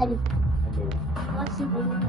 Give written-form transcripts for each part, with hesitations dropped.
Daddy. What's the baby?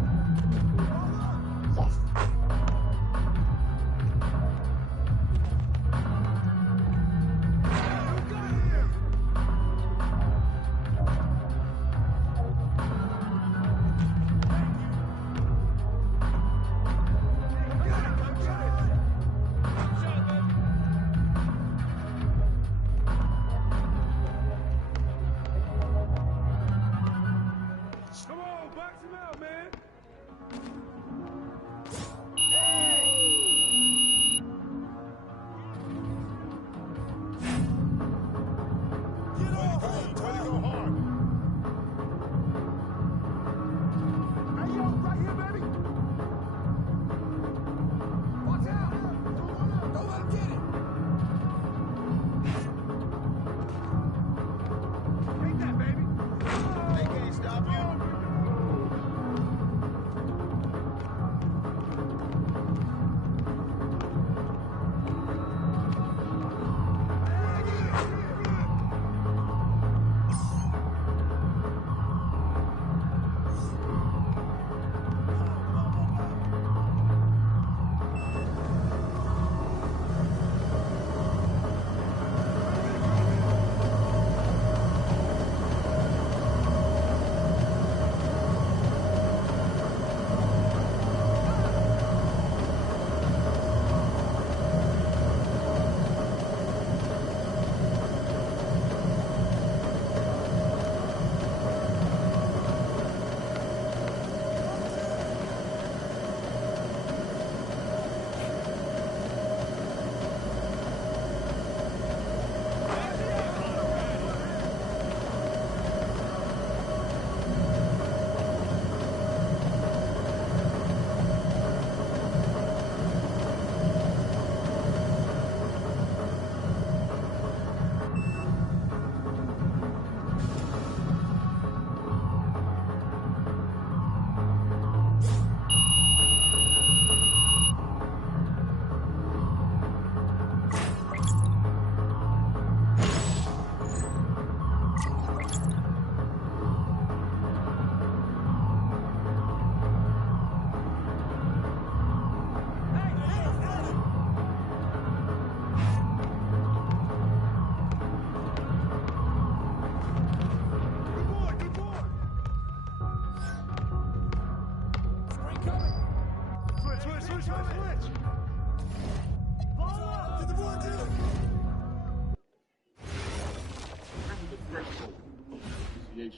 Yes.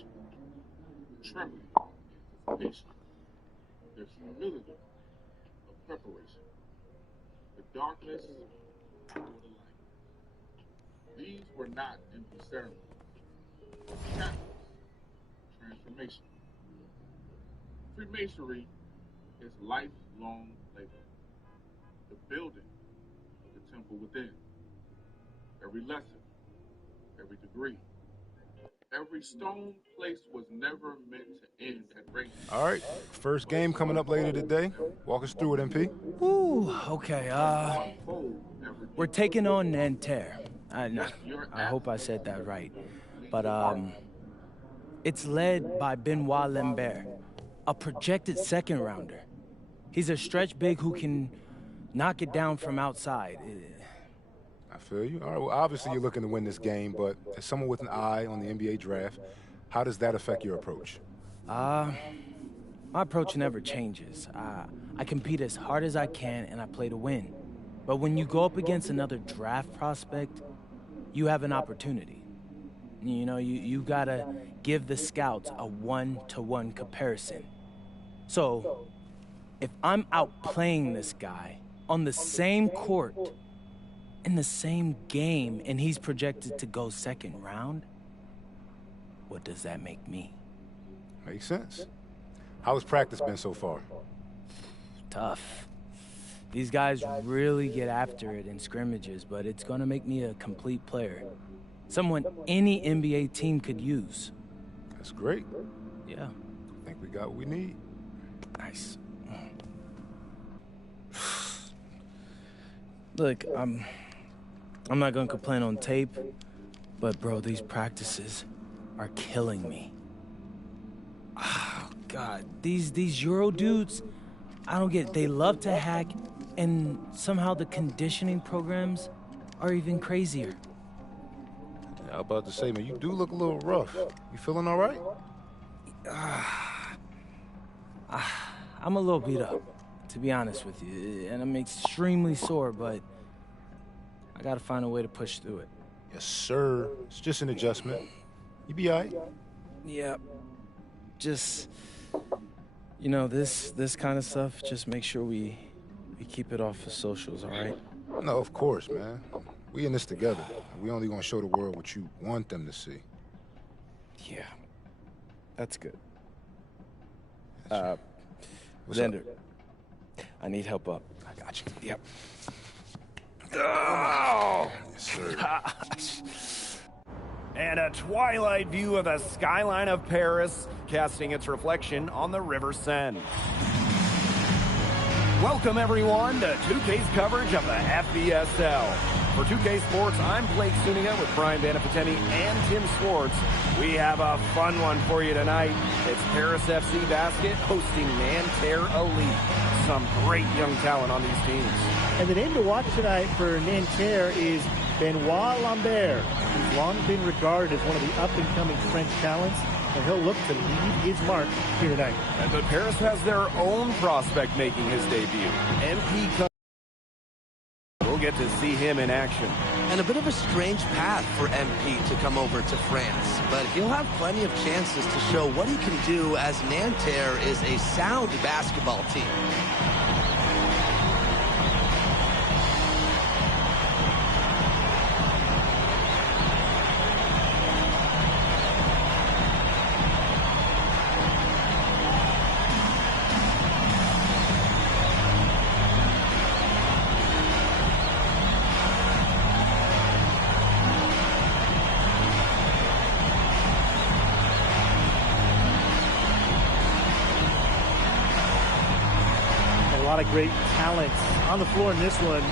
Trembling, anticipation. There's humility of preparation. The darkness for the light. These were not empty ceremonies. Chapters of transformation. Freemasonry is lifelong labor. The building of the temple within. Every lesson, every degree. Every stone place was never meant to end at race. All right, first game coming up later today. Walk us through it, MP. Ooh, okay, we're taking on Nanterre. I hope I said that right. But, it's led by Benoit Lambert, a projected second rounder. He's a stretch big who can knock it down from outside. I feel you. All right, well, obviously you're looking to win this game, but as someone with an eye on the NBA draft, how does that affect your approach? My approach never changes. I compete as hard as I can and I play to win. But when you go up against another draft prospect, you have an opportunity. You know, you gotta give the scouts a one-to-one comparison. So, if I'm outplaying this guy on the same court, in the same game, and he's projected to go second round, what does that make me? Makes sense. How has practice been so far? Tough. These guys really get after it in scrimmages, but it's gonna make me a complete player. Someone any NBA team could use. That's great. Yeah. I think we got what we need. Nice. Look, I'm not gonna complain on tape, but bro, these practices are killing me. God, these Euro dudes, I don't get it. They love to hack, and somehow the conditioning programs are even crazier. I was about to say, man, you do look a little rough. You feeling all right? I'm a little beat up, to be honest with you, and I'm extremely sore, but I gotta find a way to push through it. Yes, sir. It's just an adjustment. You be all right? Yeah, just, you know, this kind of stuff, just make sure we keep it off of socials, all right? No, of course, man. We in this together. We only gonna show the world what you want them to see. Yeah, that's good. What's Xander, up? I need help up. I got you. Yep. Oh! Yes, sir. And a twilight view of the skyline of Paris, casting its reflection on the River Seine. Welcome, everyone, to 2K's coverage of the FBSL. For 2K Sports, I'm Blake Zuniga with Brian Banafiteni and Tim Swartz. We have a fun one for you tonight. It's Paris FC Basket hosting Nanterre Elite. Some great young talent on these teams. And the name to watch tonight for Nanterre is Benoit Lambert, who's long been regarded as one of the up-and-coming French talents, and he'll look to leave his mark here tonight. But Paris has their own prospect making his debut. MP. We'll get to see him in action. And a bit of a strange path for MP to come over to France, but he'll have plenty of chances to show what he can do, as Nanterre is a sound basketball team. A lot of great talents on the floor in this one.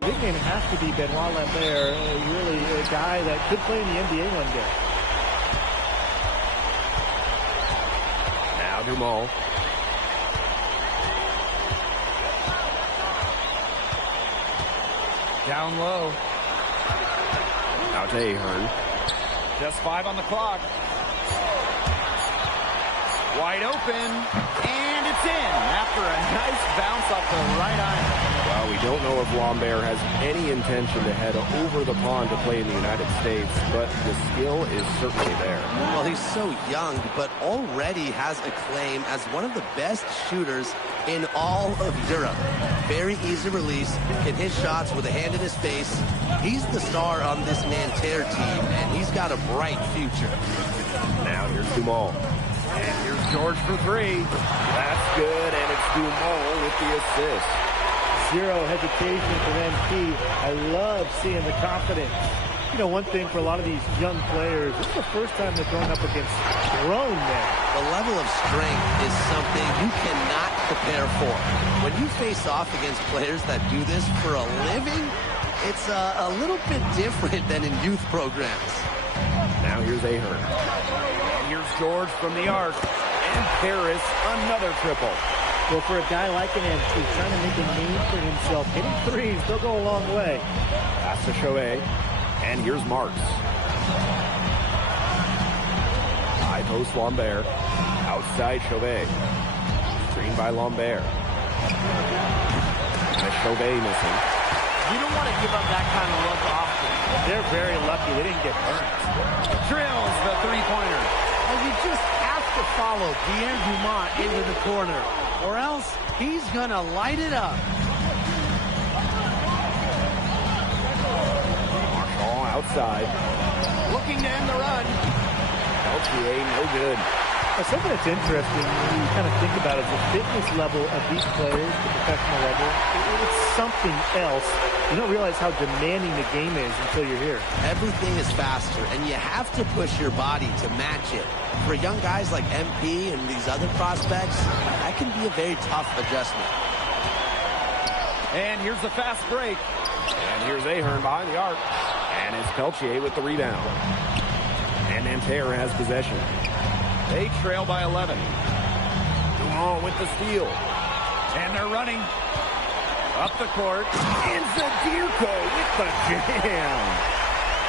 Nickname has to be Benoit Lambert, really a guy that could play in the NBA one day. Now Dumont. Down low. Out to Ahern. Just 5 on the clock. Wide open. And it's in after a nice bounce off the right iron. Well, we don't know if Lambert has any intention to head over the pond to play in the United States, but the skill is certainly there. Well, he's so young, but already has a claim as one of the best shooters in all of Europe. Very easy release, can hit shots with a hand in his face. He's the star on this Nanterre team, and he's got a bright future. Now here's Dumont. And here's George for 3. That's good, and it's Dumont with the assist. Zero hesitation from MP. I love seeing the confidence. You know, one thing for a lot of these young players, this is the first time they're going up against grown men. The level of strength is something you cannot prepare for. When you face off against players that do this for a living, it's a little bit different than in youth programs. Now here's Ahern. And here's George from the arc. And Paris, another triple. Well, for a guy like an MP, trying to make a name for himself, hitting threes, they'll go a long way. Pass to Chauvet. And here's Marks. High post Lambert. Outside Chauvet. Screen by Lambert. And Chauvet missing. You don't want to give up that kind of look often. They're very lucky they didn't get burned. Drills the three-pointer. And you just have to follow Pierre Dumont into the corner, or else he's going to light it up. Marshall outside. Looking to end the run. LTA, no good. Something that's interesting when you kind of think about it, the fitness level of these players, the professional level, it's something else. You don't realize how demanding the game is until you're here. Everything is faster, and you have to push your body to match it. For young guys like MP and these other prospects, that can be a very tough adjustment. And here's the fast break. And here's Ahern behind the arc. And it's Peltier with the rebound. And Nanterre has possession. They trail by 11. Dumont with the steal. And they're running. Up the court. And Zadirko with the jam.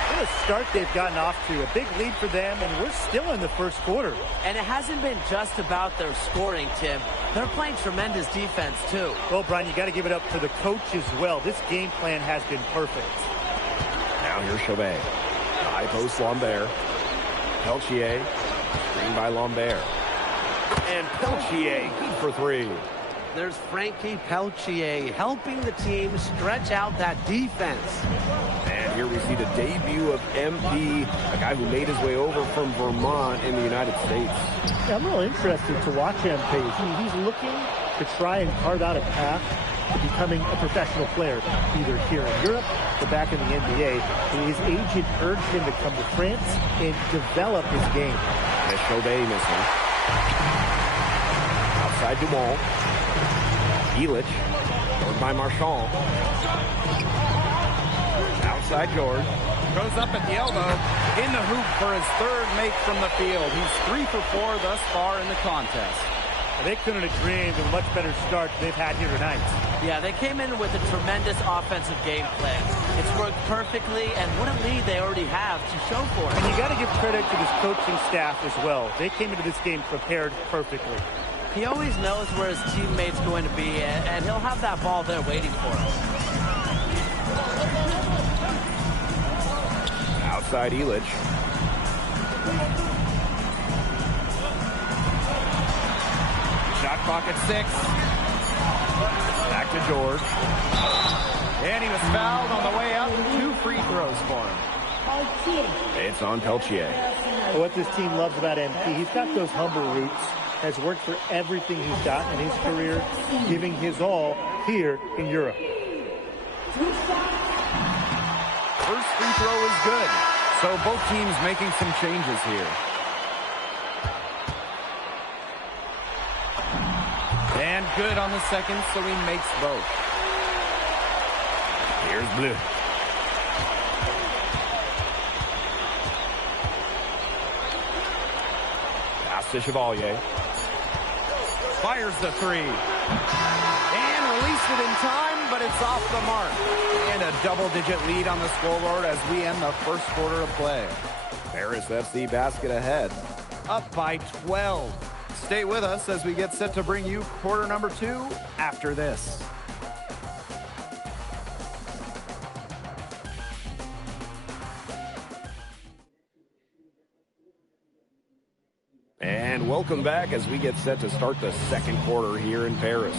What a start they've gotten off to. A big lead for them, and we're still in the first quarter. And it hasn't been just about their scoring, Tim. They're playing tremendous defense, too. Well, Brian, you got to give it up to the coach as well. This game plan has been perfect. Now here's Chauvet. High post Lambert. Peltier. Screen by Lambert. And Peltier, good for three. There's Frankie Peltier helping the team stretch out that defense. And here we see the debut of MP, a guy who made his way over from Vermont in the United States. Yeah, I'm real interested to watch MP. He's looking to try and carve out a path to becoming a professional player, either here in Europe or back in the NBA. His agent urged him to come to France and develop his game. And Chauvet missing. Outside Dumont. Elich. Goes by Marchand. Outside George. Goes up at the elbow. In the hoop for his third make from the field. He's 3 for 4 thus far in the contest. They couldn't have dreamed of a much better start they've had here tonight. Yeah, they came in with a tremendous offensive game plan. It's worked perfectly, and what a lead they already have to show for it. And you got to give credit to this coaching staff as well. They came into this game prepared perfectly. He always knows where his teammate's going to be, and he'll have that ball there waiting for him. Outside Elich. Shot clock at 6. Back to George. And he was fouled on the way out. 2 free throws for him. It's on Peltier. What this team loves about MP, he's got those humble roots, has worked for everything he's got in his career, giving his all here in Europe. First free throw is good. So both teams making some changes here. And good on the second, so he makes both. Here's Bleu. Pass to Chevalier. Fires the 3. And released it in time, but it's off the mark. And a double-digit lead on the scoreboard as we end the first quarter of play. Paris FC basket ahead, up by 12. Stay with us as we get set to bring you quarter number 2 after this. And welcome back as we get set to start the second quarter here in Paris.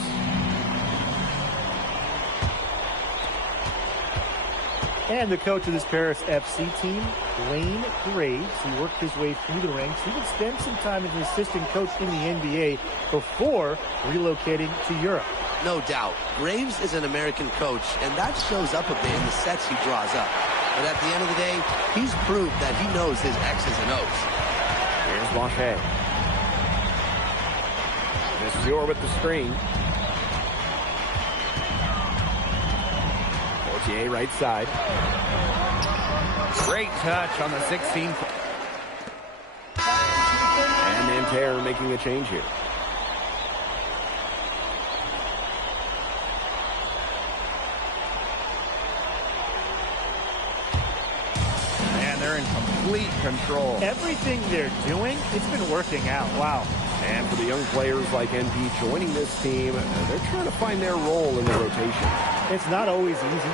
And the coach of this Paris FC team, Wayne Graves, he worked his way through the ranks. He would spend some time as an assistant coach in the NBA before relocating to Europe. No doubt. Graves is an American coach, and that shows up a bit in the sets he draws up. But at the end of the day, he's proved that he knows his X's and O's. Here's Blanchet. Monsieur with the screen. Portier right side. Great touch on the 16th. Nanterre making a change here. And they're in complete control. Everything they're doing, it's been working out. Wow. And for the young players like NP joining this team, they're trying to find their role in the rotation. It's not always easy,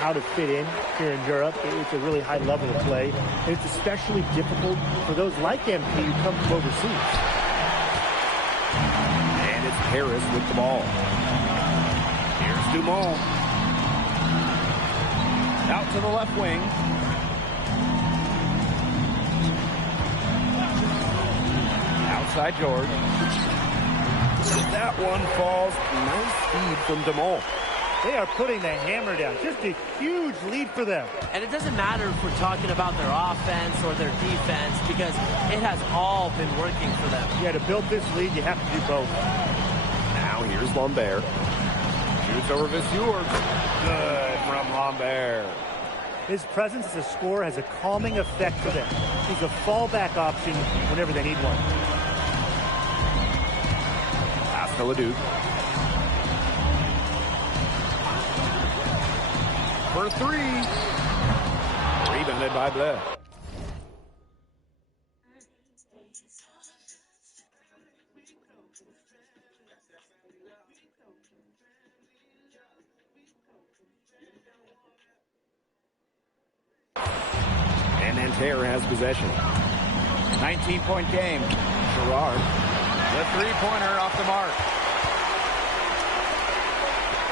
how to fit in here in Europe. It's a really high level of play. And it's especially difficult for those like MP who come from overseas. And it's Harris with the ball. Here's Dumont. Out to the left wing. Outside George. That one falls. Nice feed from Dumont. They are putting the hammer down. Just a huge lead for them. And it doesn't matter if we're talking about their offense or their defense, because it has all been working for them. Yeah, to build this lead, you have to do both. Now here's Lambert. Shoots over Viseur. Good from Lambert. His presence as a scorer has a calming effect for them. He's a fallback option whenever they need one. Pass to Leduc. For three. Rebounded by Blais. And Nanterre has possession. 19-point game. Gerard. The three-pointer off the mark.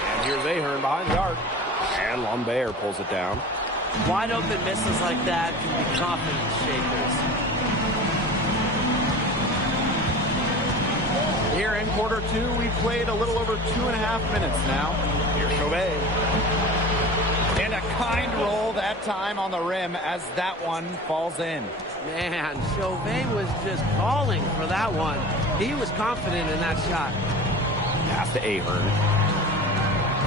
And here's Ahern behind the arc. And Lambert pulls it down. Wide open misses like that can be confidence shakers. Here in quarter two, we've played a little over 2.5 minutes now. Here's Chauvet. And a kind roll that time on the rim as that one falls in. Man, Chauvet was just calling for that one. He was confident in that shot. Pass to Ahern.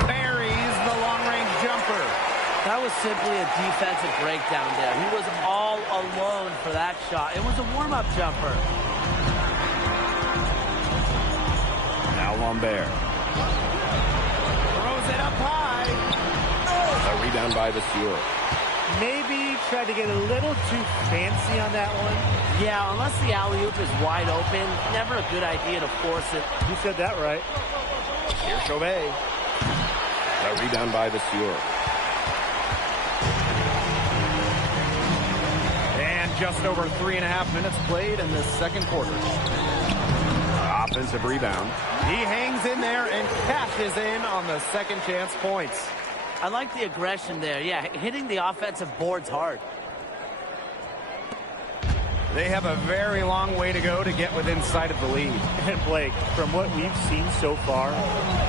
Buries the long-range jumper. That was simply a defensive breakdown there. He was all alone for that shot. It was a warm-up jumper. Now Lambert. Throws it up high. A rebound by Viseur. Maybe tried to get a little too fancy on that one. Yeah, unless the alley-oop is wide open, never a good idea to force it. You said that right. Here's Chauvet. A rebound by Viseur. And just over 3.5 minutes played in this second quarter. Offensive rebound. He hangs in there and cashes in on the second chance points. I like the aggression there. Yeah, hitting the offensive boards hard. They have a very long way to go to get within sight of the lead. And Blake, from what we've seen so far,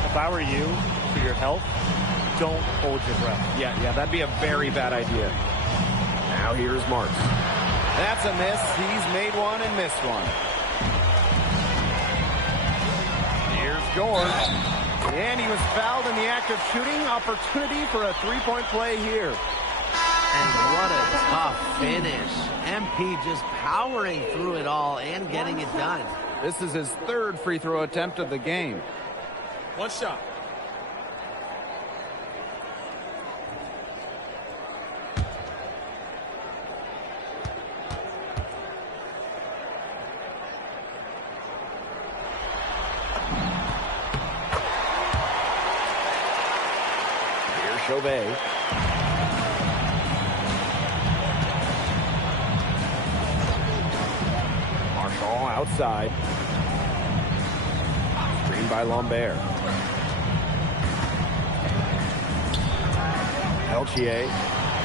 if I were you, for your health, don't hold your breath. Yeah, that'd be a very bad idea. Now here's Marks. That's a miss. He's made one and missed one. Here's George. And he was fouled in the act of shooting. Opportunity for a three-point play here. And what a tough finish. MP just powering through it all and getting it done. This is his third free throw attempt of the game. One shot. Chauvet. Marshall outside. Screened by Lambert. Peltier.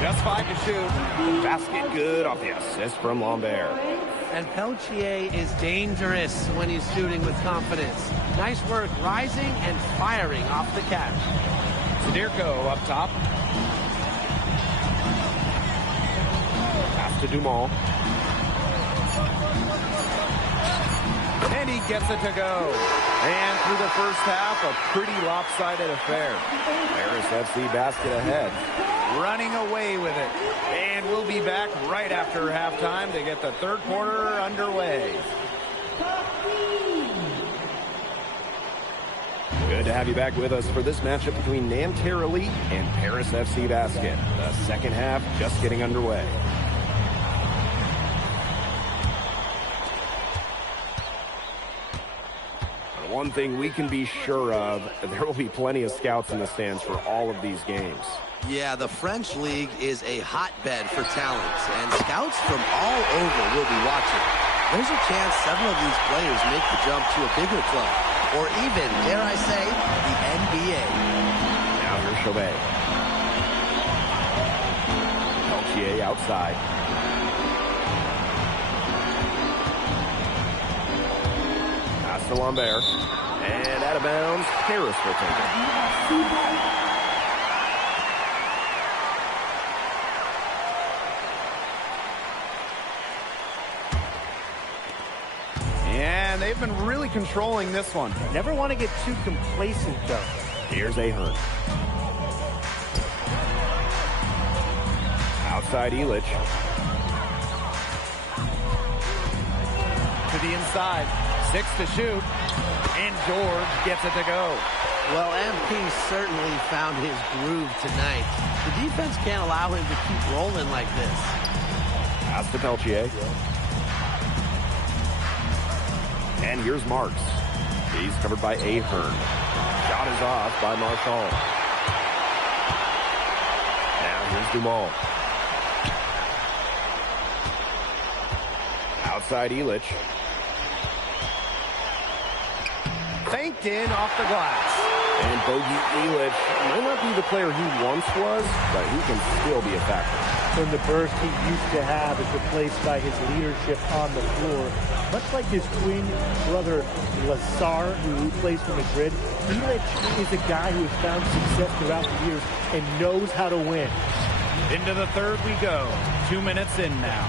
Just 5 to shoot. The basket good off the assist from Lambert. And Peltier is dangerous when he's shooting with confidence. Nice work rising and firing off the catch. Sadirko up top. Pass to Dumont. And he gets it to go. And through the first half, a pretty lopsided affair. Harris FC basket ahead. Running away with it. And we'll be back right after halftime to get the third quarter underway. have you back with us for this matchup between Nanterre Elite and Paris FC Basket. The second half just getting underway. One thing we can be sure of, there will be plenty of scouts in the stands for all of these games. Yeah, the French League is a hotbed for talent, and scouts from all over will be watching. There's a chance several of these players make the jump to a bigger club, or even, dare I say, the NBA. Now here's Chauvet. Peltier outside. Pass to Lambert. And out of bounds, Paris will take it. And they've been really controlling this one. Never want to get too complacent, though. Here's Ahern. Outside Illich. To the inside. 6 to shoot. And George gets it to go. Well, MP certainly found his groove tonight. The defense can't allow him to keep rolling like this. Pass to Peltier. And here's Marks. He's covered by Ahern. Shot is off by Marchand. Now here's Dumas. Outside Illich. Banked in off the glass. And Bogey Illich might not be the player he once was, but he can still be a factor. From the burst he used to have is replaced by his leadership on the floor. Much like his twin brother Lazar, who plays for Madrid, Illich is a guy who has found success throughout the years and knows how to win. Into the third we go. 2 minutes in now.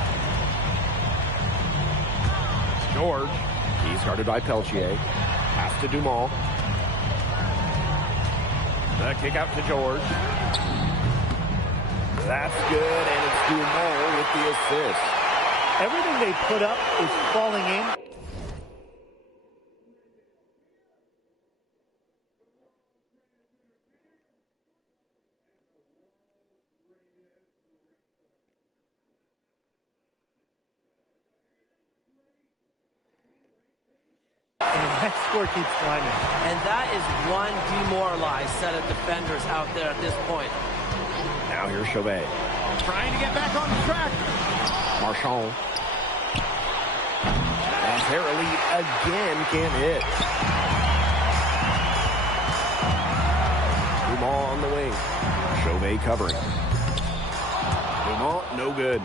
George. He's guarded by Peltier. Pass to Dumas. The kick out to George. That's good, and it's Dumas with the assist. Everything they put up is falling in. And the next score keeps climbing. And that is one demoralized set of defenders out there at this point. Now here's Chauvet. Trying to get back on track. Marchand. And Nanterre Elite again can't hit. Dumas on the wing. Chauvet covering. Dumas, no good.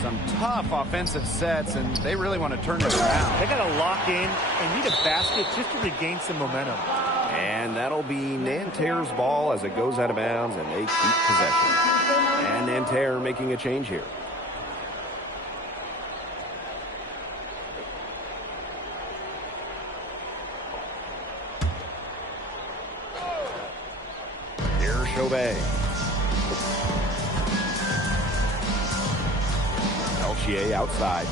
Some tough offensive sets, and they really want to turn it around. They got to lock in and need a basket just to regain some momentum. And that'll be Nanterre's ball as it goes out of bounds, and they keep possession. And Nanterre making a change here. Here's Chauvet. Peltier outside.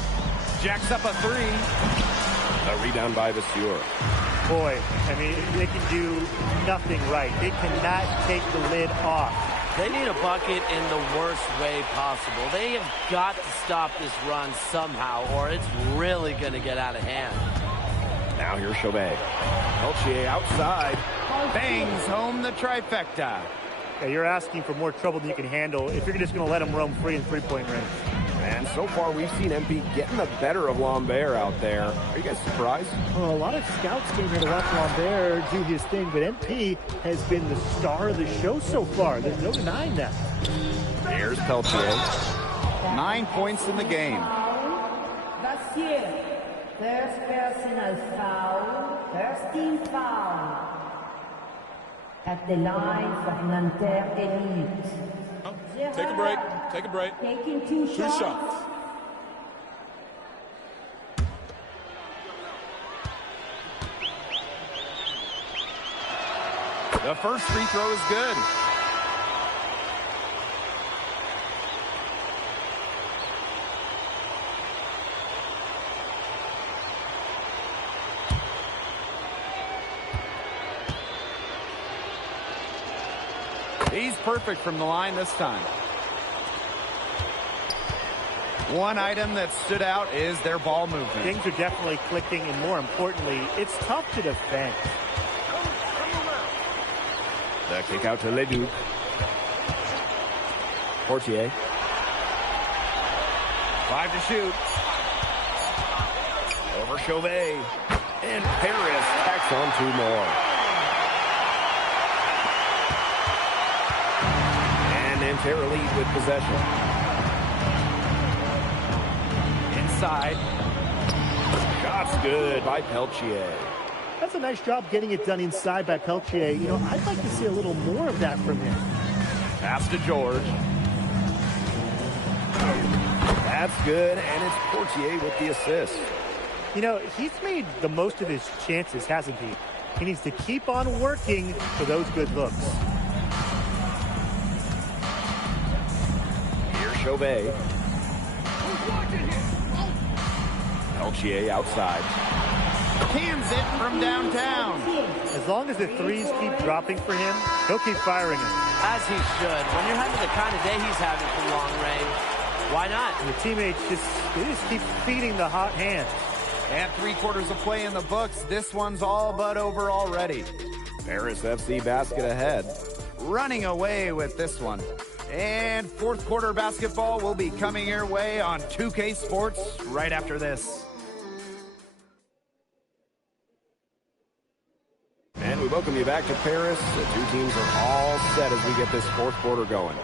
Jacks up a three. A rebound by Vasseur. Boy, I mean, they can do nothing right. They cannot take the lid off. They need a bucket in the worst way possible. They have got to stop this run somehow, or it's really going to get out of hand. Now here's Chauvet. Peltier outside. Bangs home the trifecta. Yeah, you're asking for more trouble than you can handle if you're just going to let them roam free in three-point range. And so far, we've seen MP getting the better of Lambert out there. Are you guys surprised? Well, a lot of scouts came here to watch Lambert do his thing, but MP has been the star of the show so far. There's no denying that. Here's Peltier. 9 points in the game. Vasseur, first personal foul, first team foul. At the line for Nanterre Elite. Take a break. Take a break. Taking two shots. The first free throw is good. He's perfect from the line this time. One item that stood out is their ball movement. Things are definitely clicking, and more importantly, it's tough to defend. The kick out to Leduc. Portier. 5 to shoot. Over Chauvet. And Paris tacks on 2 more. And Nanterre lead with possession. Inside. Shot's good by Peltier. That's a nice job getting it done inside by Peltier. You know, I'd like to see a little more of that from him. Pass to George. That's good, and it's Portier with the assist. You know, he's made the most of his chances, hasn't he? He needs to keep on working for those good looks. Here's Chauvet. Peltier outside. Cans it from downtown. As long as the threes keep dropping for him, he'll keep firing them. As he should. When you're having the kind of day he's having from long range, why not? And the teammates just keep feeding the hot hand. And 3/4 of play in the books. This one's all but over already. Paris FC basket ahead. Running away with this one. And 4th quarter basketball will be coming your way on 2K Sports right after this. And we welcome you back to Paris. The 2 teams are all set as we get this 4th quarter going.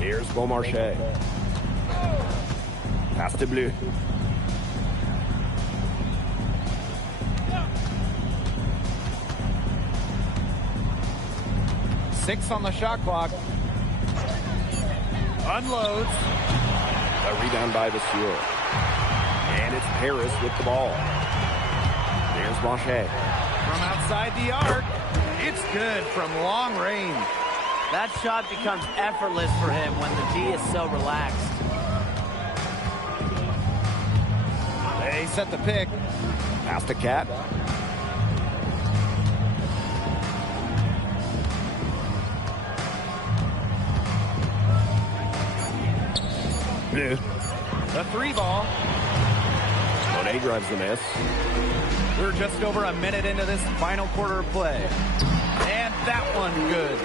Here's Beaumarchais. Pass to Bleu. Six on the shot clock. Unloads. A rebound by Vasseur. And it's Paris with the ball. There's Blanchet. From outside the arc. It's good from long range. That shot becomes effortless for him when the D is so relaxed. They set the pick. Pass to Cat. Bleu. The 3 ball. Monet drives the miss. We're just over a minute into this final quarter of play. And that one good.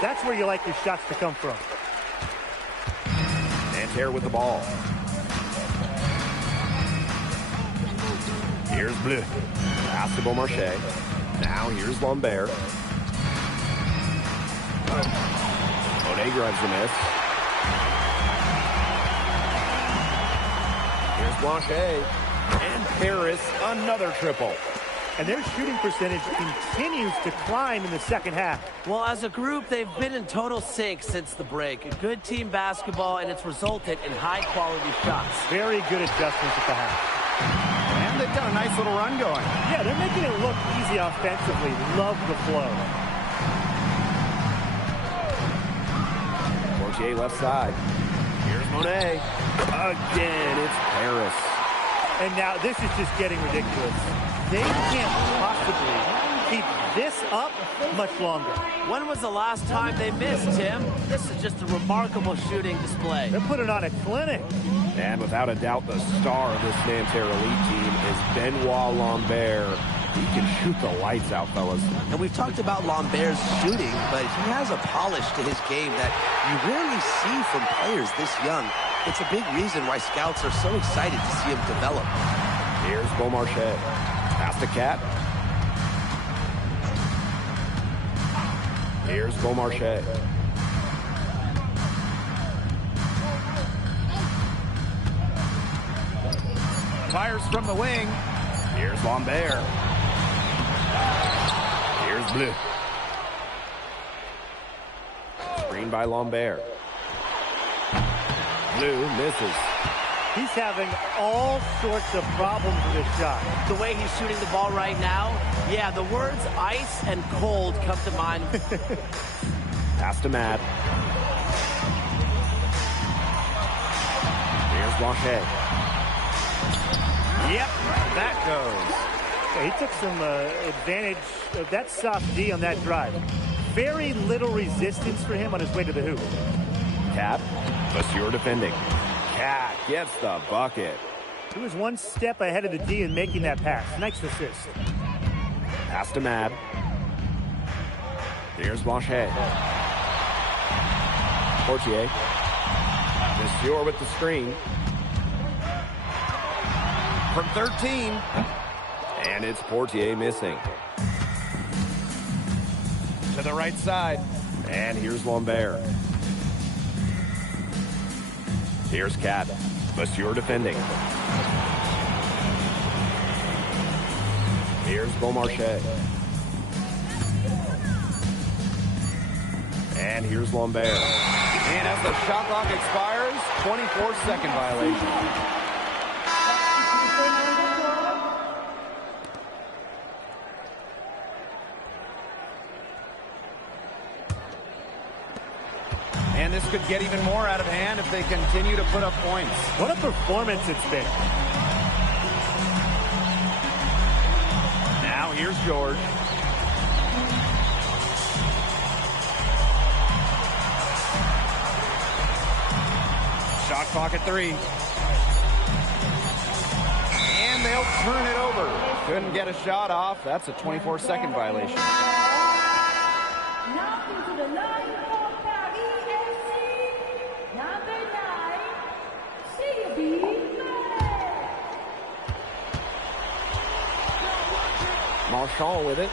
That's where you like your shots to come from. Nanterre with the ball. Here's Bleu. Pass to Beaumarchais. Now here's Lambert. Monet drives the miss. Here's Blanchet. And Paris, another triple. And their shooting percentage continues to climb in the second half. Well, as a group, they've been in total sync since the break. A good team basketball, and it's resulted in high-quality shots. Very good adjustments at the half. And they've got a nice little run going. Yeah, they're making it look easy offensively. Love the flow. Portier left side. Here's Monet. Again, it's Paris. And now this is just getting ridiculous. They can't possibly keep this up much longer. When was the last time they missed, Tim? This is just a remarkable shooting display. They're putting on a clinic. And without a doubt, the star of this Nanterre elite team is Benoit Lambert. He can shoot the lights out, fellas. And we've talked about Lambert's shooting, but he has a polish to his game that you rarely see from players this young. It's a big reason why scouts are so excited to see him develop. Here's Beaumarchais. Pass to Cat. Here's Beaumarchais. Fires from the wing. Here's Lambert. Here's Bleu. Screen by Lambert. Bleu misses. He's having all sorts of problems with his shot. The way he's shooting the ball right now, yeah, the words ice and cold come to mind. Pass to Matt. Here's Blanchet. Yep, that goes. Yeah, he took some advantage of that soft D on that drive. Very little resistance for him on his way to the hoop. Cat, Monsieur defending. Cat gets the bucket. He was one step ahead of the D in making that pass. Nice assist. Pass to Mad. Here's Blanchet. Portier. Monsieur with the screen. From 13. And it's Portier missing. To the right side. And here's Lambert. Here's Cat. Monsieur defending. Here's Beaumarchais. And here's Lambert. And as the shot clock expires, 24-second violation. And this could get even more out of hand if they continue to put up points. What a performance it's been. Now here's George. Shot clock at 3. And they'll turn it over. Couldn't get a shot off. That's a 24-second violation. Now into the line for Paris FC, number 9, Sylvie. Marchand with it.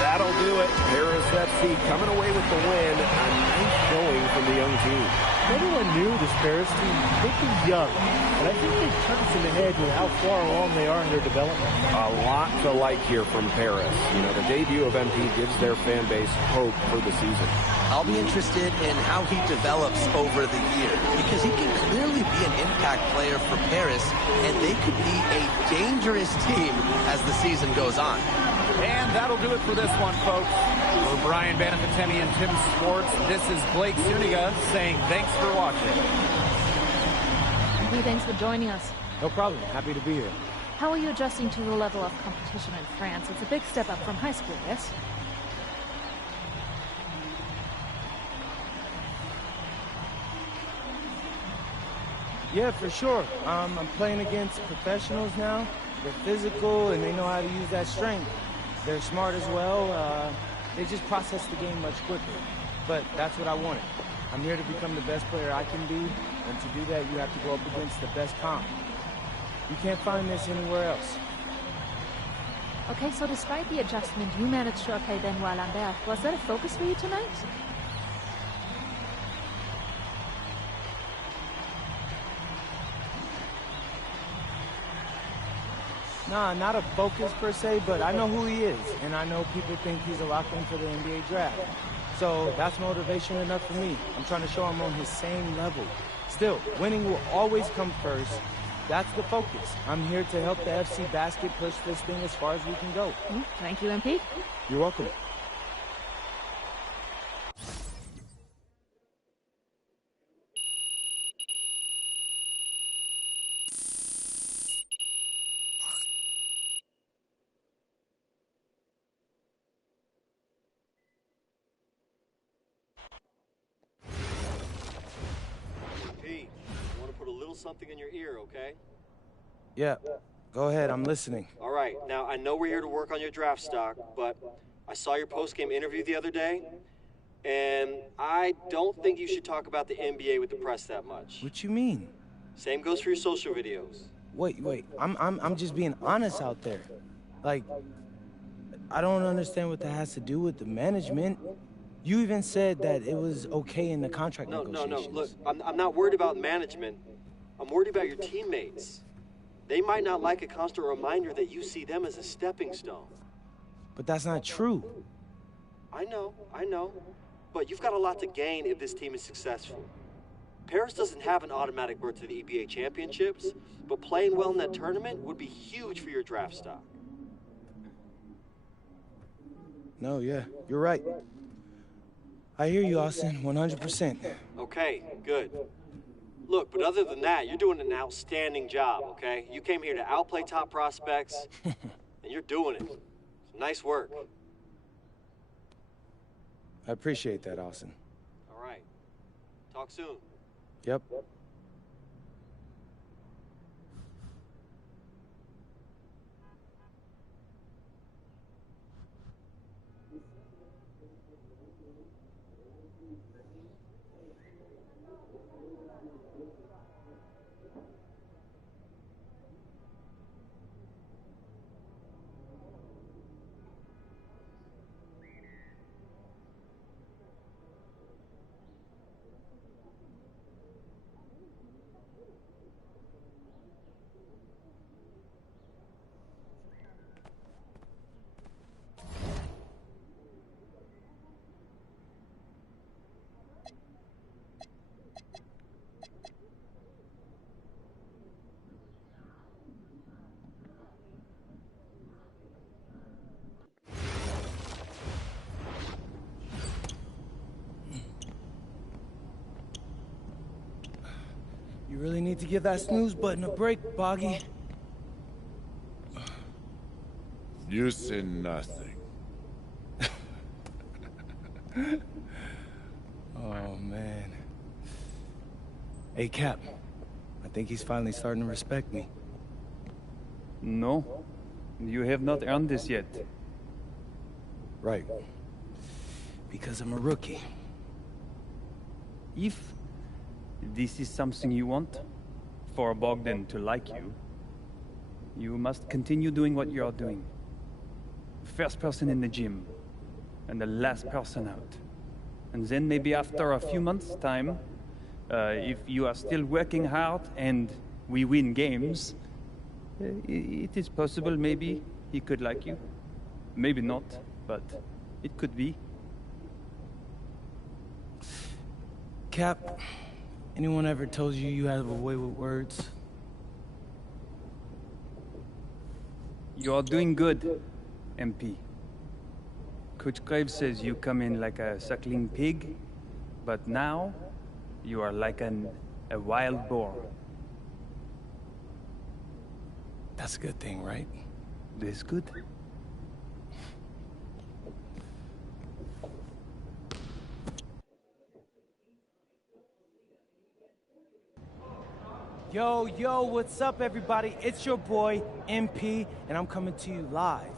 That'll do it. Paris FC coming away with the win. A nice showing from the young team. Everyone knew this Paris team could be young, but I think they've turned some ahead with how far along they are in their development. A lot to like here from Paris. You know, the debut of MP gives their fan base hope for the season. I'll be interested in how he develops over the year, because he can clearly be an impact player for Paris, and they could be a dangerous team as the season goes on. And that'll do it for this one, folks. For Brian Banafitemi and Tim Swartz, this is Blake Zuniga saying thanks for watching. Hey, thanks for joining us. No problem. Happy to be here. How are you adjusting to the level of competition in France? It's a big step up from high school, yes? Yeah, for sure. I'm playing against professionals now. They're physical, and they know how to use that strength. They're smart as well. They just process the game much quicker. But that's what I wanted. I'm here to become the best player I can be, and to do that, you have to go up against the best comp. You can't find this anywhere else. Okay, so despite the adjustment, you managed to okay Benoit Lambert. Was that a focus for you tonight? Nah, not a focus per se, but I know who he is, and I know people think he's a lock-in for the NBA draft. So that's motivation enough for me. I'm trying to show him on his same level. Still, winning will always come first. That's the focus. I'm here to help the FC Basket push this thing as far as we can go. Thank you, MP. You're welcome. Something in your ear, okay? Yeah, go ahead, I'm listening. All right, now I know we're here to work on your draft stock, but I saw your post-game interview the other day, and I don't think you should talk about the NBA with the press that much. What you mean? Same goes for your social videos. Wait, I'm just being honest out there. Like, I don't understand what that has to do with the management. You even said that it was okay in the contract negotiations. No, look, I'm not worried about management. I'm worried about your teammates. They might not like a constant reminder that you see them as a stepping stone. But that's not true. I know. But you've got a lot to gain if this team is successful. Paris doesn't have an automatic berth to the EBA championships, but playing well in that tournament would be huge for your draft stock. No, yeah, you're right. I hear you, Austin, 100%. Okay, good. Look, but other than that, you're doing an outstanding job, okay? You came here to outplay top prospects, and you're doing it. Nice work. I appreciate that, Austin. All right. Talk soon. Yep. You really need to give that snooze button a break, Boggy. You say nothing. Oh, man. Hey, Cap. I think he's finally starting to respect me. No, you have not earned this yet. Right. Because I'm a rookie. If this is something you want, for Bogdan to like you, you must continue doing what you are doing. First person in the gym, and the last person out. And then maybe after a few months' time, if you are still working hard and we win games, it is possible maybe he could like you. Maybe not, but it could be. Cap, anyone ever told you you have a way with words? You are doing good, MP. Coach Graves says you come in like a suckling pig, but now you are like a wild boar. That's a good thing, right? That's good. Yo, what's up, everybody? It's your boy, MP, and I'm coming to you live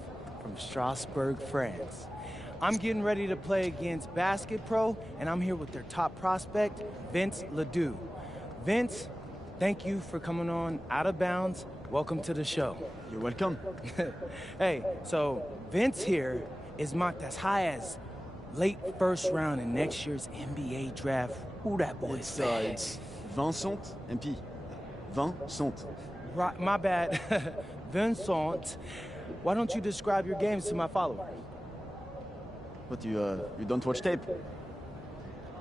from Strasbourg, France. I'm getting ready to play against Basket Pro, and I'm here with their top prospect, Vince Ledoux. Vince, thank you for coming on Out of Bounds. Welcome to the show. You're welcome. Hey, so Vince here is marked as high as late first round in next year's NBA draft. Who that boy It's Vincent, MP. Vincent. Right, my bad. Vincent, why don't you describe your games to my followers? But you don't watch tape?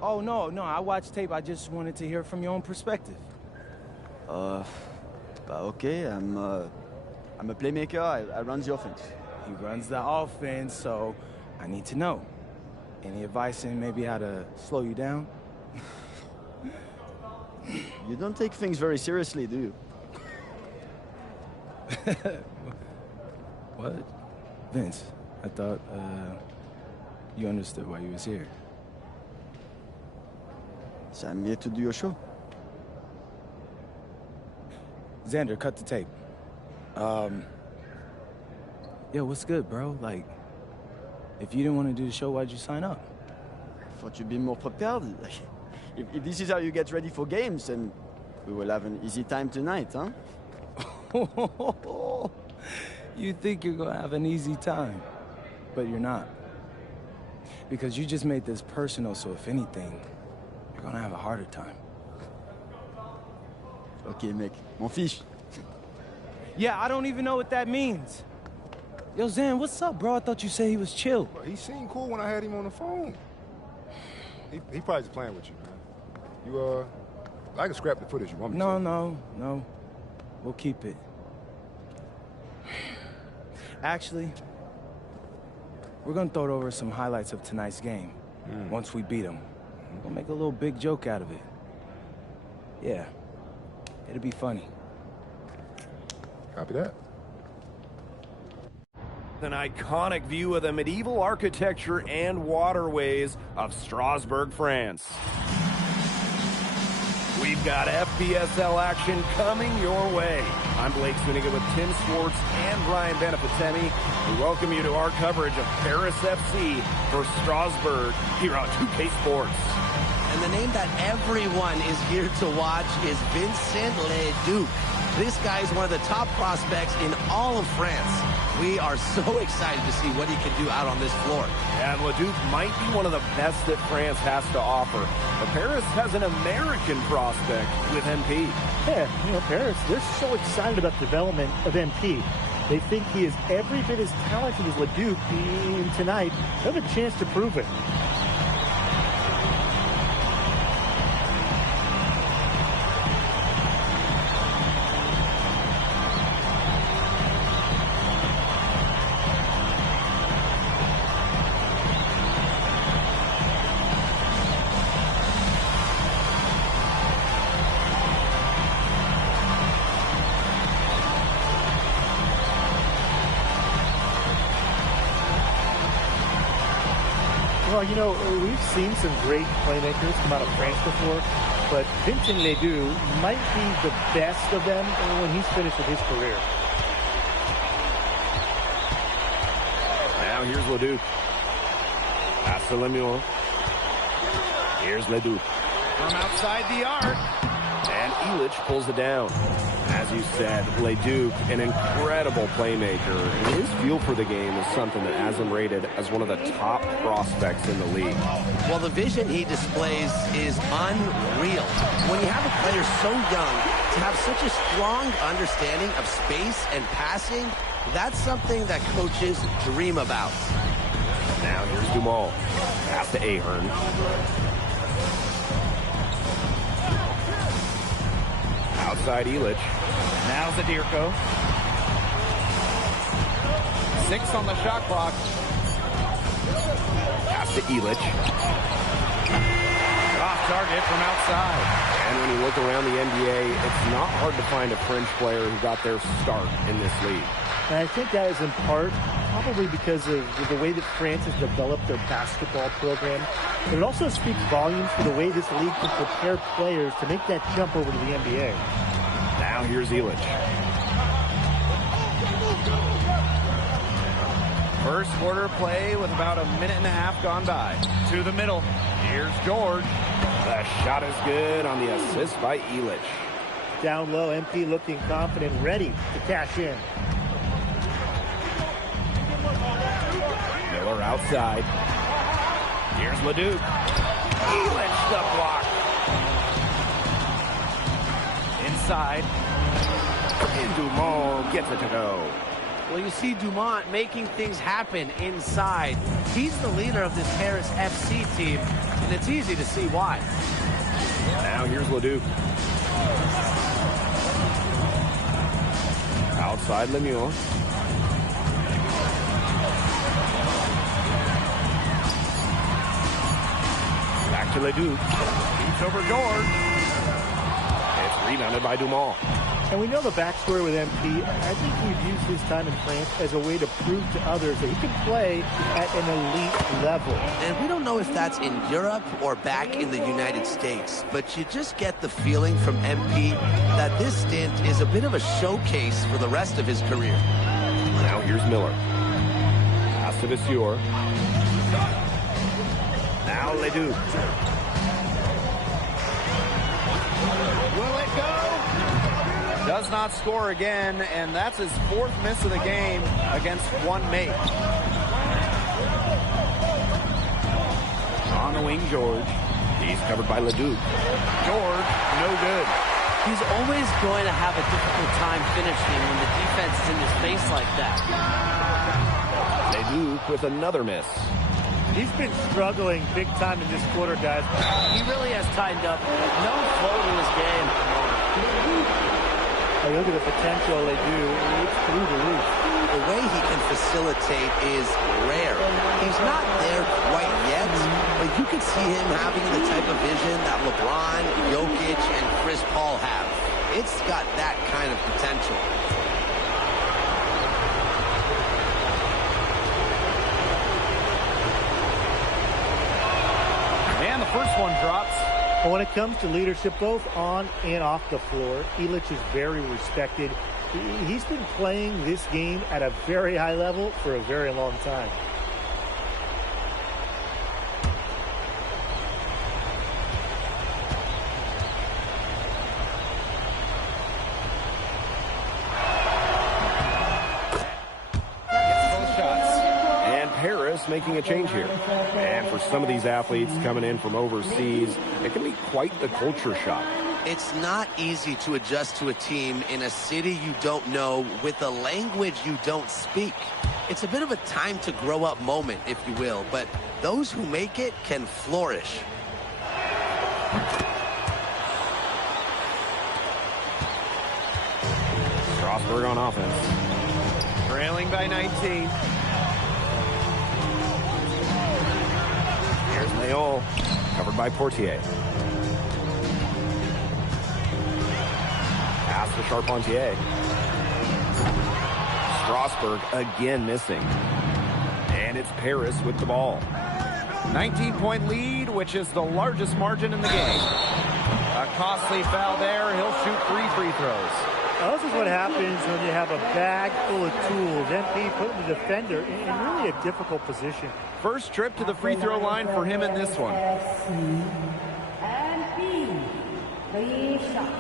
Oh, no, I watch tape. I just wanted to hear from your own perspective. Okay, I'm a playmaker. I run the offense. He runs the offense, so I need to know. Any advice in maybe how to slow you down? You don't take things very seriously, do you? What? Vince, I thought, you understood why you was here. So I'm here to do your show. Xander, cut the tape. Yeah, what's good, bro? Like, if you didn't want to do the show, why'd you sign up? I thought you'd be more prepared. If this is how you get ready for games, then we will have an easy time tonight, huh? You think you're gonna have an easy time, but you're not. Because you just made this personal, so if anything, you're gonna have a harder time. Okay, mec. M'en fiche. Yeah, I don't even know what that means. Yo, Zan, what's up, bro? I thought you said he was chill. He seemed cool when I had him on the phone. He probably just playing with you, man. I can scrap the footage you want me to. No. We'll keep it. Actually, We're gonna throw over some highlights of tonight's game. Once we beat them, we'll make a little big joke out of it. Yeah, it'll be funny. Copy that. An iconic view of the medieval architecture and waterways of Strasbourg, France. We've got FBSL action coming your way. I'm Blake Zuniga with Tim Swartz and Brian Benefitemi. We welcome you to our coverage of Paris FC for Strasbourg here on 2K Sports. And the name that everyone is here to watch is Vincent Leduc. This guy is one of the top prospects in all of France. We are so excited to see what he can do out on this floor. And Leduc might be one of the best that France has to offer. But Paris has an American prospect with MP. Yeah, Paris, they're so excited about the development of MP. They think he is every bit as talented as Leduc, and tonight they have a chance to prove it. Well, we've seen some great playmakers come out of France before, but Vincent Leduc might be the best of them when he's finished with his career. Now here's Leduc. Pass to Lemieux. Here's Leduc. From outside the arc. And Illich pulls it down. As you said, Leduc, an incredible playmaker. And his feel for the game is something that has him rated as one of the top prospects in the league. Well, the vision he displays is unreal. When you have a player so young, to have such a strong understanding of space and passing, that's something that coaches dream about. Now here's Dumas. Pass to Ahern. Outside Illich. Now Zadirko. 6 on the shot clock. Pass to Illich. Off target from outside. And when you look around the NBA, it's not hard to find a French player who got their start in this league. And I think that is in part probably because of the way that France has developed their basketball program. But it also speaks volumes for the way this league can prepare players to make that jump over to the NBA. Now here's Illich. First quarter play with about a minute and a half gone by. To the middle. Here's George. The shot is good on the assist by Illich. Down low, MP looking confident, ready to cash in. Miller outside. Here's Leduc. Illich the block. Inside. And Dumont gets it to go. Well, you see Dumont making things happen inside. He's the leader of this Paris FC team, and it's easy to see why. Now here's Leduc. Outside Lemieux. Back to Leduc. Shoots over George. It's rebounded by Dumont. And we know the backstory with MP. I think we've used his time in France as a way to prove to others that he can play at an elite level. And we don't know if that's in Europe or back in the United States, but you just get the feeling from MP that this stint is a bit of a showcase for the rest of his career. Now here's Miller. Pass to Vasseur. Now Leduc. Will it go? Does not score again, and that's his 4th miss of the game against one mate. On the wing, George. He's covered by Leduc. George, no good. He's always going to have a difficult time finishing when the defense is in his face like that. Leduc with another miss. He's been struggling big time in this quarter, guys. He really has tightened up. No flow to his game. Hey, look at the potential they do. It's through the roof. The way he can facilitate is rare. He's not there quite yet, but you can see him having the type of vision that LeBron, Jokic, and Chris Paul have. It's got that kind of potential. And the first one drops. Well, when it comes to leadership, both on and off the floor, Illich is very respected. He's been playing this game at a very high level for a very long time. Making a change here. And for some of these athletes coming in from overseas, it can be quite the culture shock. It's not easy to adjust to a team in a city you don't know with a language you don't speak. It's a bit of a time to grow up moment, if you will, but those who make it can flourish. Strasburg on offense. Trailing by 19. Here's Leon, covered by Portier. Pass to Charpentier. Strasburg again missing. And it's Paris with the ball. 19-point lead, which is the largest margin in the game. A costly foul there. He'll shoot 3 free throws. Now, this is what happens when you have a bag full of tools. MP putting the defender in really a difficult position. First trip to the free throw line for him in this one. MP, 3 shots.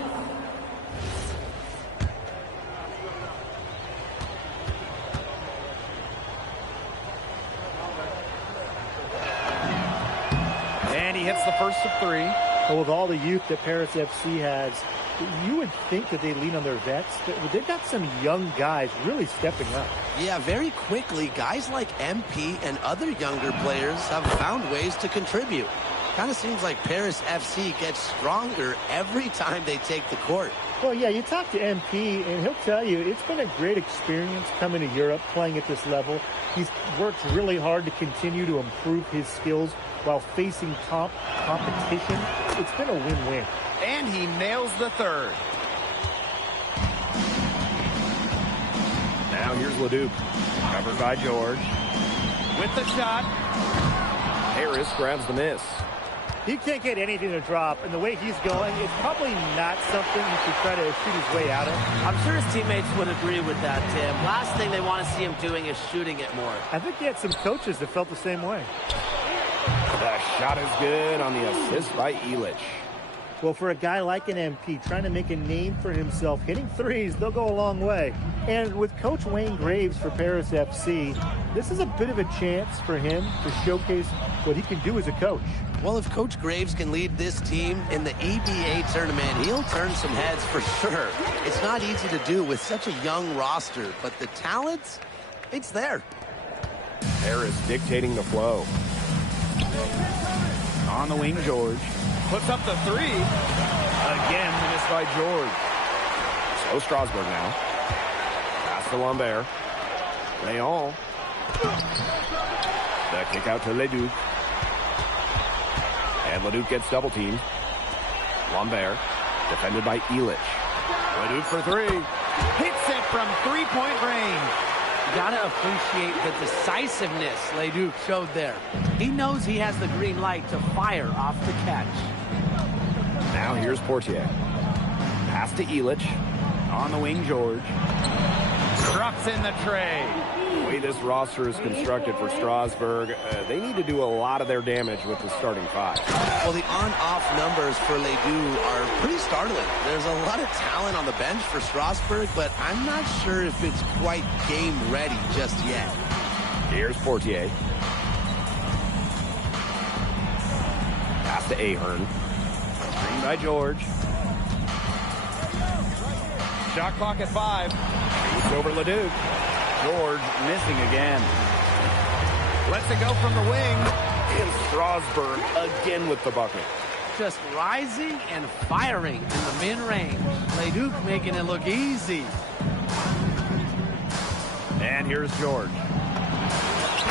And he hits the first of 3. Well, with all the youth that Paris FC has, you would think that they lean on their vets, but they've got some young guys really stepping up. Yeah, very quickly, guys like MP and other younger players have found ways to contribute. Kind of seems like Paris FC gets stronger every time they take the court. Well, yeah, you talk to MP, and he'll tell you it's been a great experience coming to Europe, playing at this level. He's worked really hard to continue to improve his skills while facing competition. It's been a win-win. And he nails the third. Now here's Leduc, covered by George. With the shot, Harris grabs the miss. He can't get anything to drop, and the way he's going, it's probably not something he should try to shoot his way out of. I'm sure his teammates would agree with that, Tim. Last thing they want to see him doing is shooting it more. I think he had some coaches that felt the same way. The shot is good on the assist by Illich. Well, for a guy like an MP trying to make a name for himself, hitting threes, they'll go a long way. And with Coach Wayne Graves for Paris FC, this is a bit of a chance for him to showcase what he can do as a coach. Well, if Coach Graves can lead this team in the EBA tournament, he'll turn some heads for sure. It's not easy to do with such a young roster, but the talent, it's there. Paris dictating the flow. On the wing, George. Puts up the 3. Again, missed by George. So Strasburg now. Pass to Lambert. Leon. The kick out to Leduc. And Leduc gets double teamed. Lambert, defended by Illich. Leduc for 3. Hits it from 3-point range. You gotta appreciate the decisiveness Leduc showed there. He knows he has the green light to fire off the catch. Now here's Portier. Pass to Illich. On the wing, George. Drops in the tray. The way this roster is constructed for Strasburg, they need to do a lot of their damage with the starting 5. Well, the on-off numbers for Ledoux are pretty startling. There's a lot of talent on the bench for Strasburg, but I'm not sure if it's quite game ready just yet. Here's Portier. Pass to Ahern. Screen by George. Shot clock at 5. Shoots over Leduc. George missing again. Lets it go from the wing. And Strasburg again with the bucket. Just rising and firing in the mid-range. Leduc making it look easy. And here's George.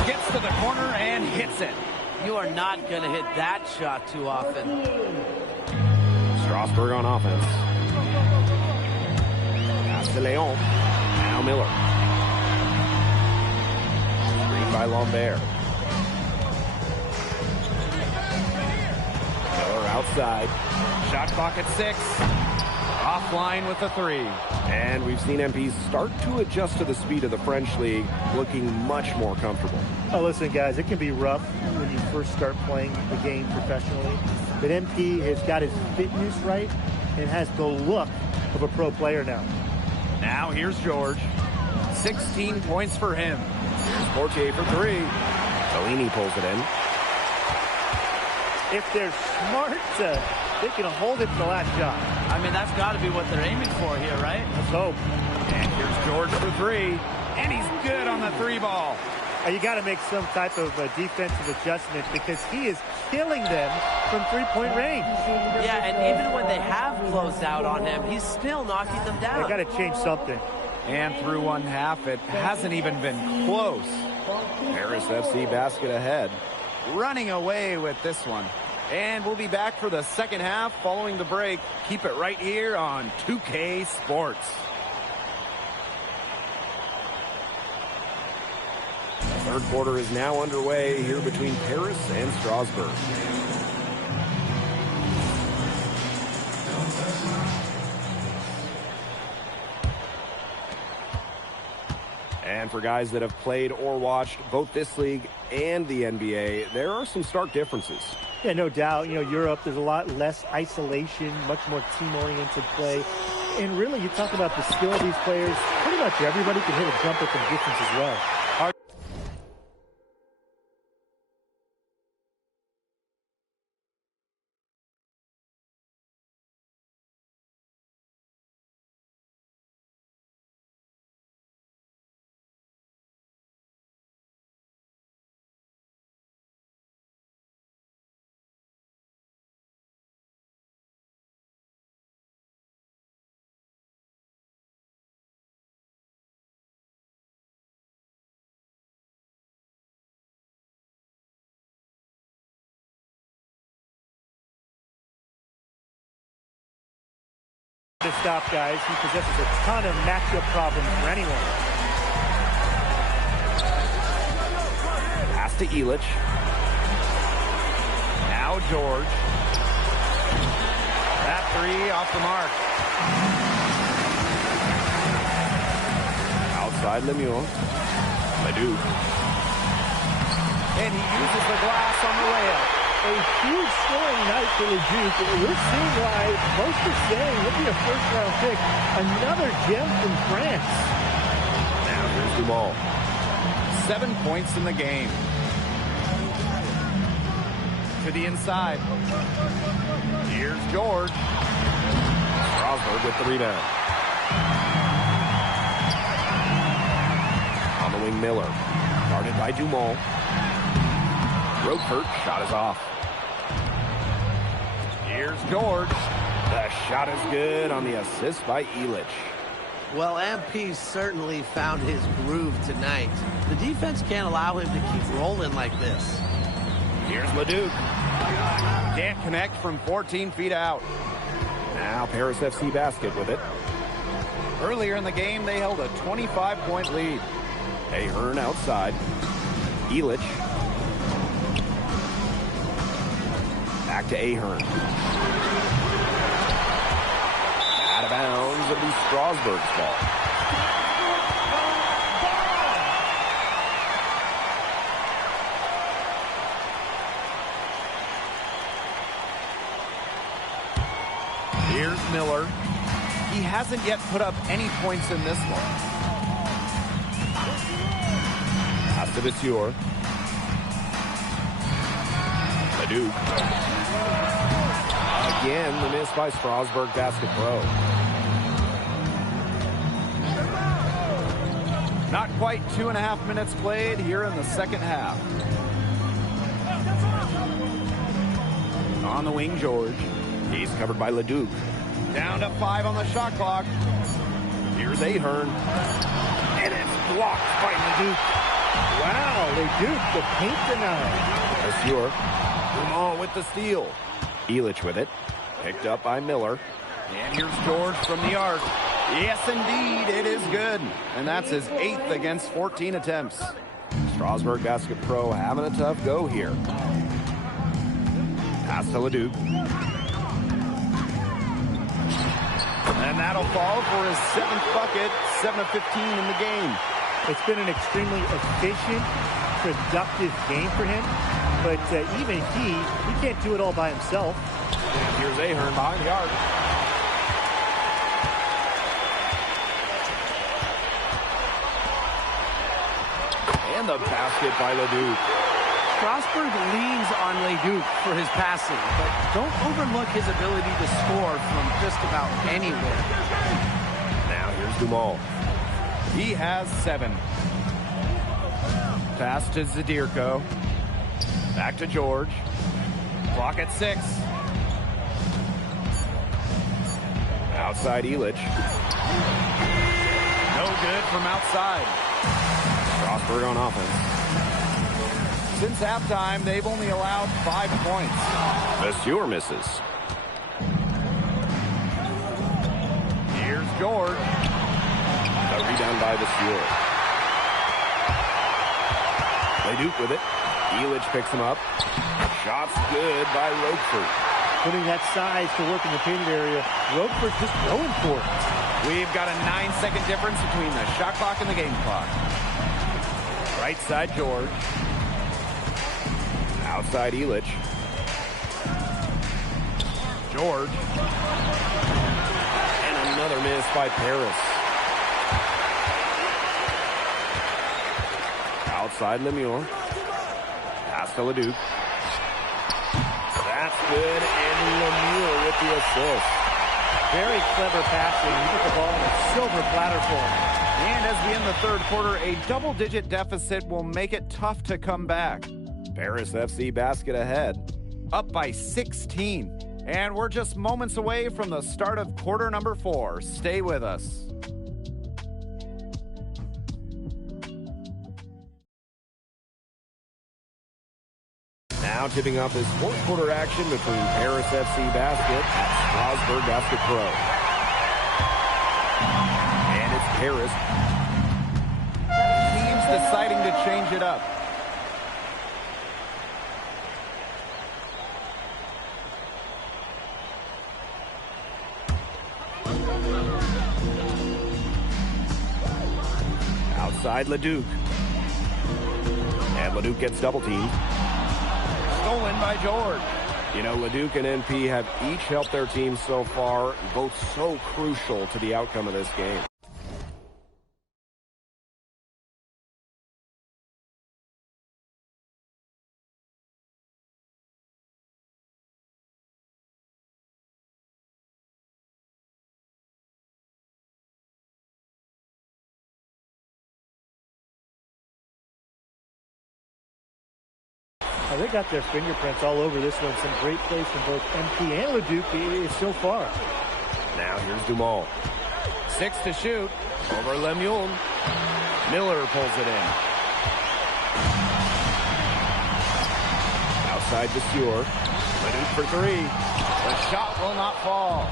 Gets to the corner and hits it. You are not going to hit that shot too often. Strasburg on offense. Pass to Leon. Now Miller. Screen by Lambert. Miller outside. Shot clock at 6. Offline with the 3. And we've seen MPs start to adjust to the speed of the French league, looking much more comfortable. Oh, listen, guys, it can be rough when you first start playing the game professionally. But MP has got his fitness right and has the look of a pro player now. Now here's George. 16 points for him. Here's Portier for 3. Bellini pulls it in. If they're smart, they can hold it to the last shot. I mean, that's got to be what they're aiming for here, right? Let's hope. And here's George for 3. And he's good on the 3 ball. You got to make some type of defensive adjustment because he is killing them from three-point range. Yeah, and even when they have closed out on him, he's still knocking them down. They got to change something. And through one half, it hasn't even been close. Paris FC basket ahead. Running away with this one. And we'll be back for the second half following the break. Keep it right here on 2K Sports. Third quarter is now underway here between Paris and Strasbourg. And for guys that have played or watched both this league and the NBA, there are some stark differences. Yeah, no doubt. You know, Europe, there's a lot less isolation, much more team-oriented play. And really, you talk about the skill of these players, pretty much everybody can hit a jumper from distance as well. To stop guys. He possesses a ton of matchup problems for anyone. Pass to Illich. Now George. That 3 off the mark. Outside Lemieux. Ledoux. And he uses the glass on the layup. A huge scoring night for Leduc. We're seeing why most are saying he'll be a first-round pick. Another gem from France. Now here's Duval. 7 points in the game. To the inside. Here's George. Strasburg with the rebound. On the wing, Miller. Guarded by Dumont. Roquefort shot is off. Here's George. The shot is good on the assist by Illich. Well, MP certainly found his groove tonight. The defense can't allow him to keep rolling like this. Here's Leduc. Can't connect from 14 feet out. Now Paris FC basket with it. Earlier in the game, they held a 25-point lead. Ahern outside. Illich. Back to Ahern. Out of bounds. It'll be Strasburg's ball. Here's Miller. He hasn't yet put up any points in this one. Pass to Visior. Ledoux. Again, the miss by Strasbourg Basket Pro. Not quite 2.5 minutes played here in the second half. On the wing, George. He's covered by Leduc. Down to 5 on the shot clock. Here's Ahern. And it's blocked by Leduc. Wow, they duke the paint denied. Assure. Dumont with the steal. Elich with it. Picked up by Miller. And here's George from the arc. Yes, indeed, it is good. And that's his 8th against 14 attempts. Strasburg Basket Pro having a tough go here. Pass to Leduc. And that'll fall for his 7th bucket, 7 of 15 in the game. It's been an extremely efficient, productive game for him, but even he can't do it all by himself. And here's Ahern behind the arc. And the basket by Leduc. Strasburg leans on Leduc for his passing, but don't overlook his ability to score from just about anywhere. Now here's Dumont. He has 7. Pass to Zadirko. Back to George. Clock at 6. Outside Elich. No good from outside. Strasburg on offense. Since halftime, they've only allowed 5 points. Monsieur misses. Here's George. A rebound by Monsieur. Leduc with it. Elich picks him up. Shots good by Roquefort. Putting that size to work in the painted area, Roquefort's just going for it. We've got a 9-second difference between the shot clock and the game clock. Right side, George. Outside, Elich. George. And another miss by Paris. Outside, Lemieux. Pass to Leduc. That's good, and Lemieux with the assist. Very clever passing. He put the ball on a silver platter for him. And as we end the third quarter, a double-digit deficit will make it tough to come back. Paris FC basket ahead, up by 16. And we're just moments away from the start of quarter number 4. Stay with us. Now tipping off this fourth quarter action between Paris FC Basket and Strasburg Basket Pro. And it's Paris. Teams deciding to change it up. Outside Leduc. And Leduc gets double teamed. Stolen by George. You know, Leduc and NP have each helped their teams so far, both so crucial to the outcome of this game. They got their fingerprints all over this one. Some great plays from both MP and Leduc so far. Now here's Dumont. 6 to shoot. Over Lemieux. Miller pulls it in. Outside to Stewart. Leduc for 3. The shot will not fall.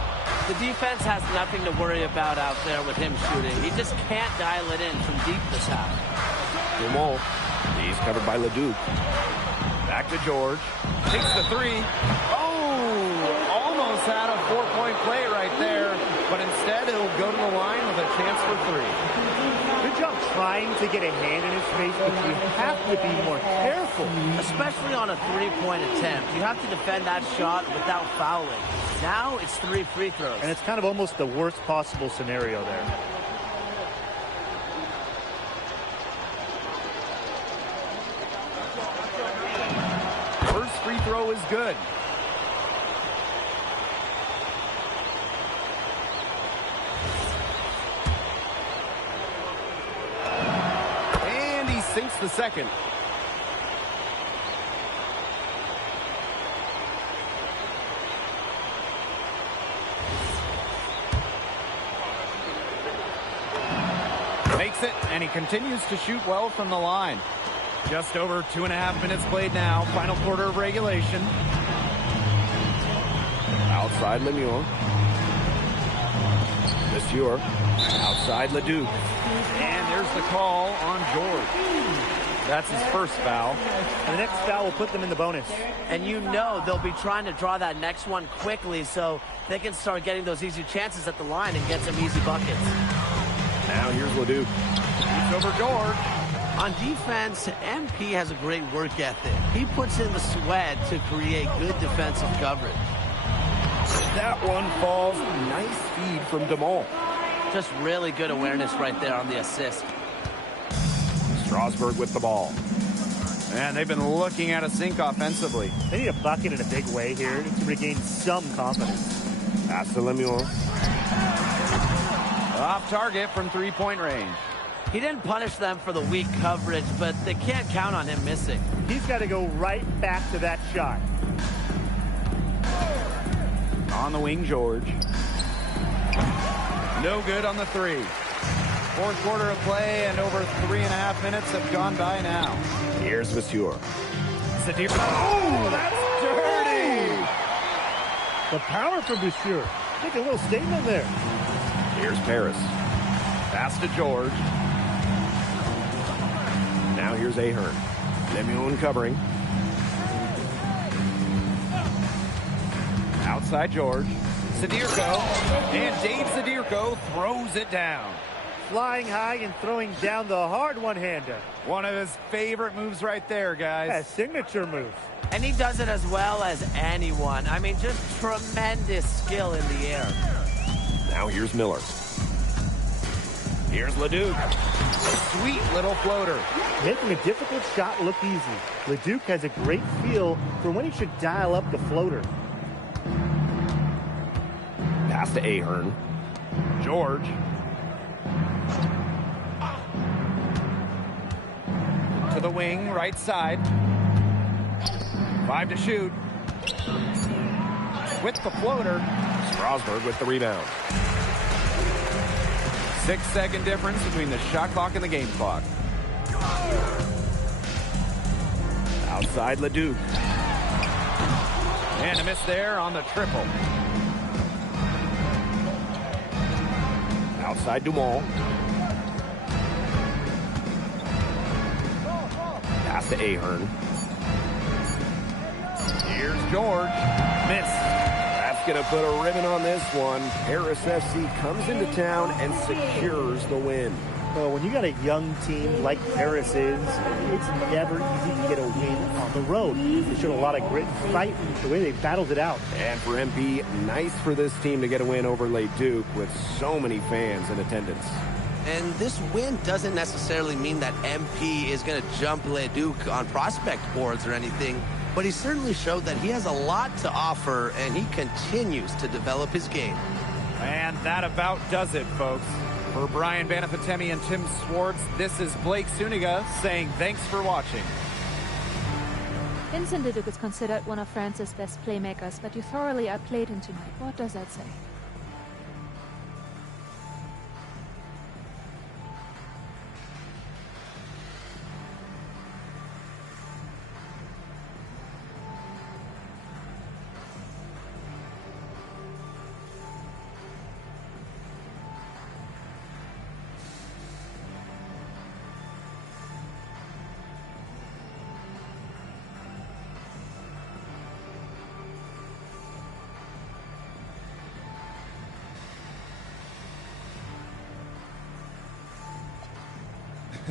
The defense has nothing to worry about out there with him shooting. He just can't dial it in from deep this half. Dumont. He's covered by Leduc. Back to George. Takes the 3. Oh! Almost had a 4-point play right there, but instead it'll go to the line with a chance for 3. Good job trying to get a hand in his face, but you have to be more careful. Especially on a 3-point attempt. You have to defend that shot without fouling. Now it's 3 free throws. And it's kind of almost the worst possible scenario there. Free throw is good. And he sinks the second. Makes it, and he continues to shoot well from the line. Just over 2.5 minutes played now. Final quarter of regulation. Outside Lemieux. Monsieur. Outside Leduc. And there's the call on George. That's his first foul. And the next foul will put them in the bonus. And you know they'll be trying to draw that next one quickly so they can start getting those easy chances at the line and get some easy buckets. Now here's Leduc. He's over George. On defense, MP has a great work ethic. He puts in the sweat to create good defensive coverage. That one falls. Nice feed from DeMol. Just really good awareness right there on the assist. Strasburg with the ball. And they've been looking at a sink offensively. They need a bucket in a big way here to regain some confidence. Pass to Lemuel. Off target from three-point range. He didn't punish them for the weak coverage, but they can't count on him missing. He's got to go right back to that shot. On the wing, George. No good on the three. Fourth quarter of play, and over 3.5 minutes have gone by now. Here's Monsieur. Sadir. Oh, that's dirty! The power from Monsieur. Make a little statement there. Here's Paris. Pass to George. Now here's Ahern. Lemuel covering. Outside George. Sadirko. And Dave Sadirko throws it down. Flying high and throwing down the hard one-hander. One of his favorite moves right there, guys. Yeah, signature move. And he does it as well as anyone. I mean, just tremendous skill in the air. Now here's Miller. Here's Leduc. Sweet little floater. Making a difficult shot look easy. Leduc has a great feel for when he should dial up the floater. Pass to Ahern. George. To the wing, right side. 5 to shoot. With the floater. Strasburg with the rebound. 6-second difference between the shot clock and the game clock. Outside Leduc. And a miss there on the triple. Outside Dumont. Pass to Ahern. Here's George. Miss. That's going to put a ribbon on this one. Paris FC comes into town and secures the win. Well, when you got a young team like Paris is, it's never easy to get a win on the road. They showed a lot of grit and fight the way they battled it out. And for MP, nice for this team to get a win over Leduc with so many fans in attendance. And this win doesn't necessarily mean that MP is going to jump Leduc on prospect boards or anything, but he certainly showed that he has a lot to offer, and he continues to develop his game. And that about does it, folks. For Brian Banafitemi and Tim Swartz, this is Blake Suniga saying thanks for watching. Vincent Leduc is considered one of France's best playmakers, but you thoroughly outplayed him tonight. What does that say?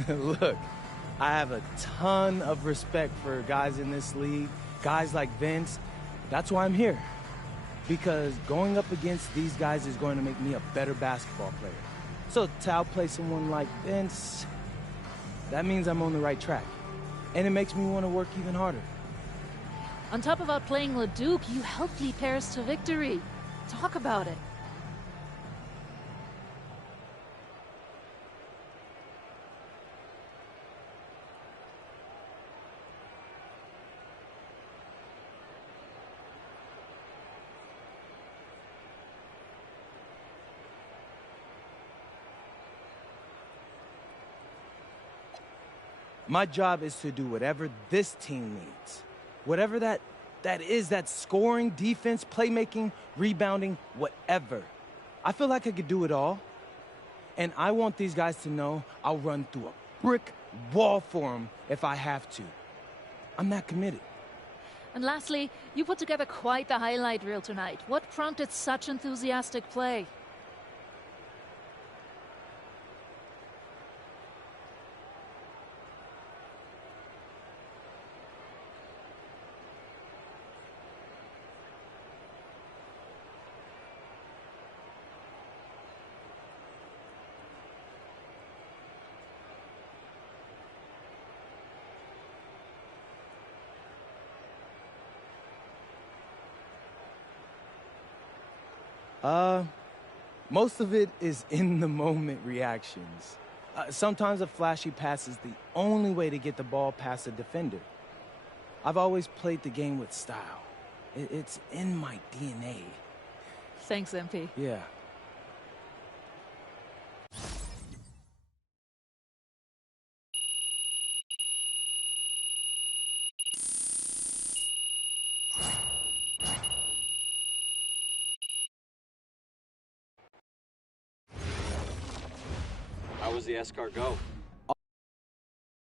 Look, I have a ton of respect for guys in this league, guys like Vince. That's why I'm here. Because going up against these guys is going to make me a better basketball player. So to outplay someone like Vince, that means I'm on the right track. And it makes me want to work even harder. On top of outplaying Leduc, you helped lead Paris to victory. Talk about it. My job is to do whatever this team needs. Whatever that is, that scoring, defense, playmaking, rebounding, whatever. I feel like I could do it all. And I want these guys to know I'll run through a brick wall for them if I have to. I'm that committed. And lastly, you put together quite the highlight reel tonight. What prompted such enthusiastic play? Most of it is in-the-moment reactions. Sometimes a flashy pass is the only way to get the ball past a defender. I've always played the game with style. It's in my DNA. Thanks, MP. Yeah. How was the escort go?